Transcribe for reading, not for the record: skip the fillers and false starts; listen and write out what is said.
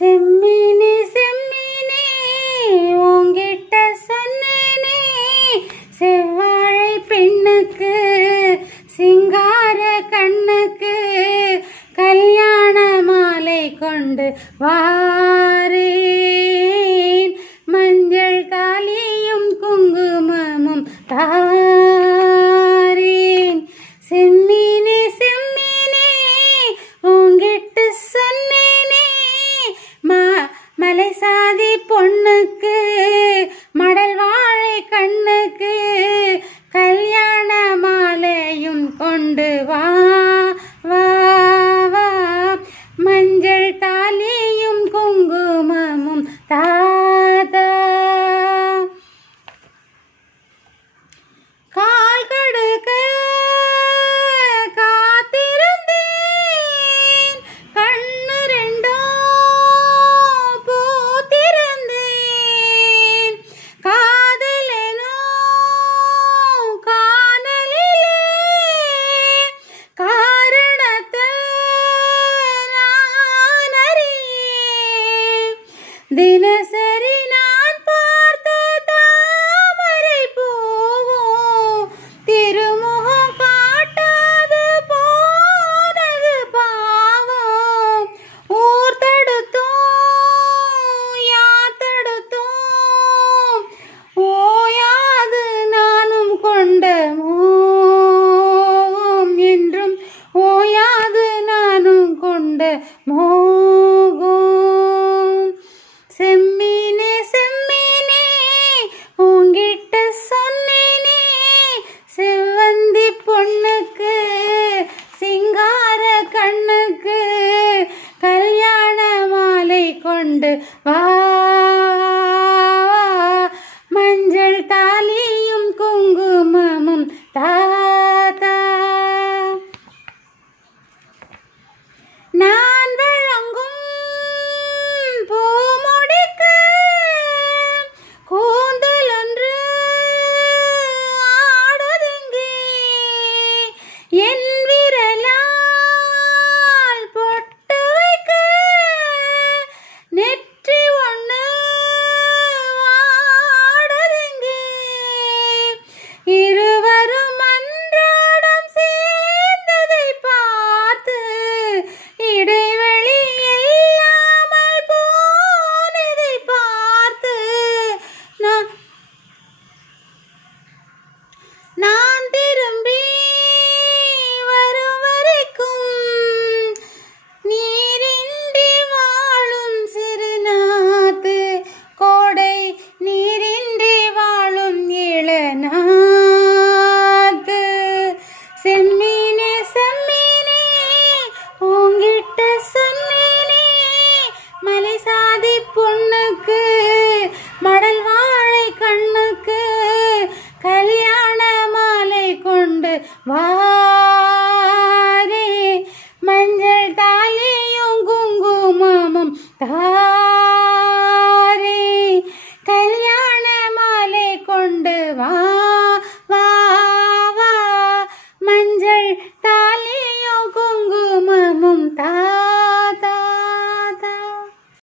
செம்மீனே செம்மீனே உங்கிட்ட சொன்னேனே, செவ்வாழை பெண்ணுக்கு சிங்கார கண்ணுக்கு கல்யாண மாலை கொண்டு வாரேன், மஞ்சள் தாலியும் குங்குமமும் தாரேன். செம்மீனே செம்மீனே உங்கிட்ட சொன்னேனே, மலை சாதி பொண்ணுக்கு மடல் வாழை கண்ணுக்கு கல்யாண மாலையும் கொண்டு வா வா வா, மஞ்சள் தாலியும் குங்குமமும் தாதா. கால் கடுக்க காத்திருந்தேன், கண்ணு ரெண்டும் பூத்திருந்தேன், காதலெனும் காணலிலே காரணத்தை நான் அறியேன். தினசரி நான் பார்த்த தாமரை பூவும் திருமுகம் காட்டாது போனது பாவம். ஊர் தடுத்தோம் யார் தடுத்தோம் ஓயாது நானும் கொண்ட மோகம், என்றும் ஓயாது நானும் கொண்ட மோகம். செம்மீனே செம்மீனே உங்கிட்ட சொன்னேனே, செவ்வந்தி பொண்ணுக்கு சிங்கார கண்ணுக்கு கல்யாண மாலை கொண்டு வா வா, மஞ்சள் தாலியும் குங்குமமும் தாதா. நான் வழங்கும் பூமுடிக்கு கூந்தல் ஒன்று ஆடுதுங்கே, என் விரலால் பொட்டு வைக்க நெற்றி ஒன்று ஆடுதுங்கே. இருவரும் அன்றாடம் சேர்ந்ததை பார்த்து இடைவெளி இல்லாமல் போனதை பார்த்து நான் திரும்பி வரும் வரைக்கும் நீரின்றி வாழும் சிறுநாத்து, கோடை நீரின்றி வாழும் இளநாத்து. செம்மீனே செம்மீனே உங்கிட்ட சொன்னேனே, மலை சாதி பொண்ணுக்கு மடல் வாழை கண்ணுக்கு கல்யாண மாலை கொண்டு வாரே, மஞ்சள் தாலியும் குங்குமமும் தாரே, கல்யாண மாலை கொண்டு வா.